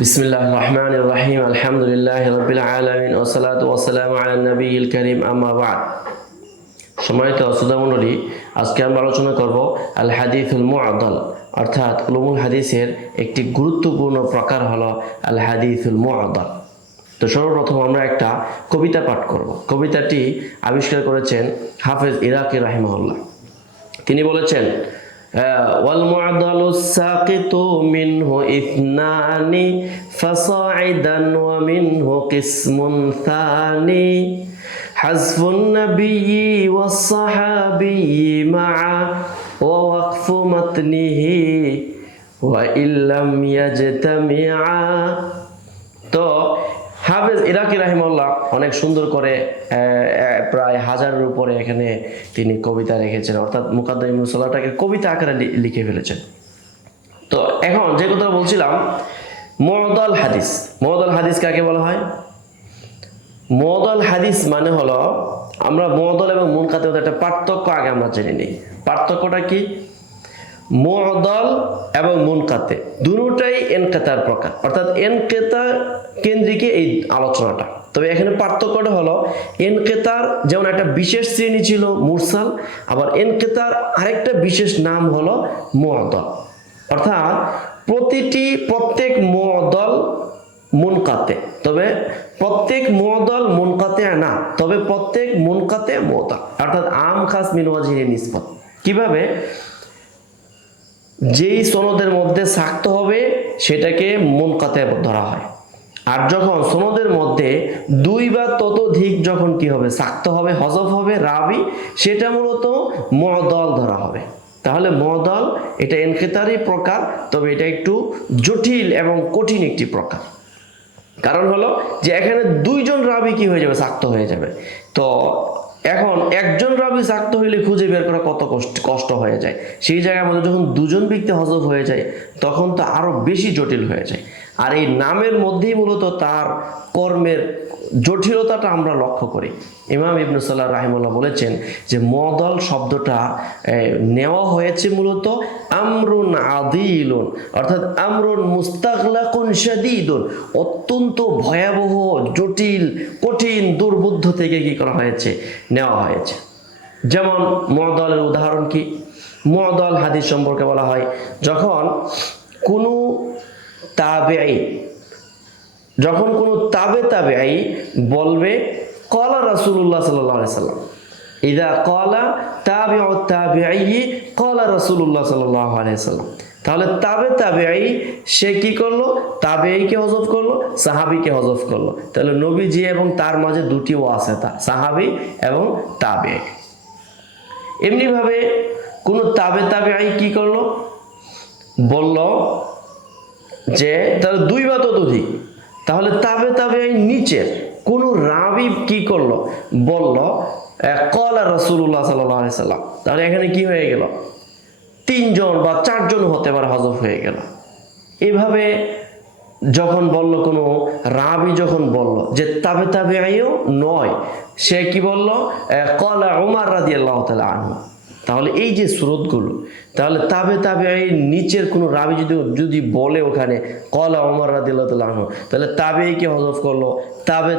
বিসমিল্লাহির রহমানির রহিম আলহামদুলিল্লাহি রাব্বিল আলামিন ওয়া সালাতু ওয়া সালামু আলা নবিয়িল কারীম আম্মা বা'দ। সম্মানিত শ্রোতা মণ্ডলী, আজকে আমরা আলোচনা করব আল হাদিসুল মুআদ্দাল, অর্থাৎ উলুমুল হাদিসের একটি গুরুত্বপূর্ণ প্রকার হলো আল হাদিসুল মুআদ্দাল। তো সর্বপ্রথম আমরা একটা কবিতা পাঠ করব। কবিতাটি আবিষ্কার করেছেন হাফেজ ইরাকি রাহিমাহুল্লাহ। তিনি বলেছেন, ওয়াল মুআদ্দালুস সাকিতু মিনহু ইথনানি ফাসাইদান ওয়া মিনহু কিসমুন সানি হাযফুন নাবিয়্যি ওয়াস সাহাবিয়্যি মা'a ওয়া ওয়াকফু মাতনিহি ওয়া ইল্লাম ইয়াজতামি'a। তো হাফেজ ইরাকি রাহিমাহুল্লাহ অনেক সুন্দর করে প্রায় 1000-এর উপরে এখানে তিনি কবিতা রেখেছেন, অর্থাৎ মুকাদ্দিমাতুল মুসাল্লাটাকে কবিতা আকারে লিখে ফেলেছেন। তো এখন যে কথা বলছিলাম, মুআদ্দাল হাদিস। মুআদ্দাল হাদিস কাকে বলা হয়? মুআদ্দাল হাদিস মানে হলো, আমরা মুআদ্দাল এবং মুনকাতের মধ্যে একটা পার্থক্য আগে আমরা জেনে নিই। পার্থক্যটা কি? মুআদ্দাল এবং মুনকাতে দুটোটাই ইনকিতার প্রকার, অর্থাৎ ইনকিতা কেন্দ্রিক এই আলোচনাটা। তবে এখানে পার্থক্যটা হলো, ইনকিতার যেমন একটা বিশেষ শ্রেণী ছিল মুরসাল, আবার ইনকিতার আরেকটা বিশেষ নাম হলো মুআদ্দাল। অর্থাৎ প্রত্যেক মুআদ্দাল মুনকাতে, তবে প্রত্যেক মুআদ্দাল মুনকাতে না, তবে প্রত্যেক মুনকাতে মুআদ্দাল, অর্থাৎ আম খাস মিন ওয়াজহি নিসবত। কিভাবে? যেই সনদের মধ্যে সাক্ত হবে সেটাকে মুনকাতে ধরা হয়, আর যখন সনদের মধ্যে দুই বা ততোধিক যখন কি হবে, সাক্ত হবে, হযফ হবে রাবি, সেটা মূলত মুআদ্দাল ধরা হবে। তাহলে মুআদ্দাল এটা ইনকিতারই প্রকার, তবে এটা একটু জটিল এবং কঠিন একটি প্রকার। কারণ হলো যে এখানে দুইজন রাবি কি হয়ে যাবে, সাক্ত হয়ে যাবে। তো এখন একজন রাবি সাক্ত হইলে খুঁজে বের করা কত কষ্ট হয়ে যায়। সেই জায়গায় আমাদের যখন দুজন ব্যক্তি হযফ হয়ে যায় তখন তো আরো বেশি জটিল হয়ে যায়। আর এই নামের মধ্যেই মূলত তার কর্মের জটিলতাটা আমরা লক্ষ্য করি। ইমাম ইবনে সালাহ রাহিমাহুল্লাহ বলেছেন যে মুআদ্দাল শব্দটা নেওয়া হয়েছে মূলত আমরুন আদিলুন, অর্থাৎ আমরুন মুস্তাগলাকুন শাদীদুন, অত্যন্ত ভয়াবহ, জটিল, কঠিন, দুর্বোধ্য থেকে কি করা হয়েছে, নেওয়া হয়েছে। যেমন মুআদ্দালের উদাহরণ কি? মুআদ্দাল হাদিস সম্পর্কে বলা হয়, যখন কোনো তাবেঈ বলবে ক্বালা রাসূলুল্লাহ সাল্লাল্লাহু আলাইহি সাল্লাম, ইযা ক্বালা তাবিউত তাবিঈ ক্বালা রাসূলুল্লাহ সাল্লাল্লাহু আলাইহি সাল্লাম, তাহলে তাবেঈ সে কি করলো, তাবেঈকে হযফ করলো, সাহাবীকে হযফ করলো। তাহলে নবীজি এবং তার মাঝে দুটি ওয়াসিতা, সাহাবী এবং তাবেঈ। এমনি ভাবে কোন তাবেঈ কি করলো, বলল যে তার দুই বা ততোধিক, তাহলে তাবেঈ নিচের কোন রাবি কি করলো, বলল ক্বালা রাসূলুল্লাহ সাল্লাল্লাহু আলাইহি সাল্লাম, তাহলে এখানে কি হয়ে গেল, তিনজন বা চারজন হতে পারে, হযফ হয়ে গেল। এভাবে যখন বলল, কোনো রাবি যখন বলল যে তাবেঈও নয়, সে কি বলল, ক্বালা উমর রাদিয়াল্লাহু তাআলা আনহু, তাহলে এই যে সুরতগুলো, তাহলে তাবেঈ নিচের কোনো রাবি যদি বলে ওখানে ক্বালা উমর রাদিয়াল্লাহু তাআলা আনহু, তাহলে তাবেঈকে হযফ করলো,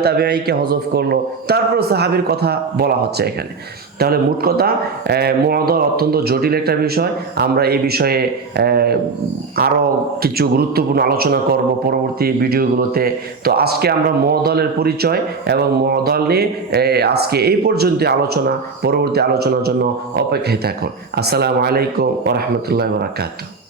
তাবেঈকে হযফ করলো, তারপর সাহাবীর কথা বলা হচ্ছে এখানে। তাহলে মোট কথা, মুআদ্দাল অত্যন্ত জটিল একটা বিষয়। আমরা এই বিষয়ে আরো কিছু গুরুত্বপূর্ণ আলোচনা করব পরবর্তী ভিডিওগুলোতে। তো আজকে আমরা মুআদ্দালের পরিচয় এবং মুআদ্দাল নিয়ে আজকে এই পর্যন্ত আলোচনা, পরবর্তী আলোচনার জন্য অপেক্ষায় থাকুন। আসসালামু আলাইকুম ওয়া রাহমাতুল্লাহি ওয়া বারাকাতুহু।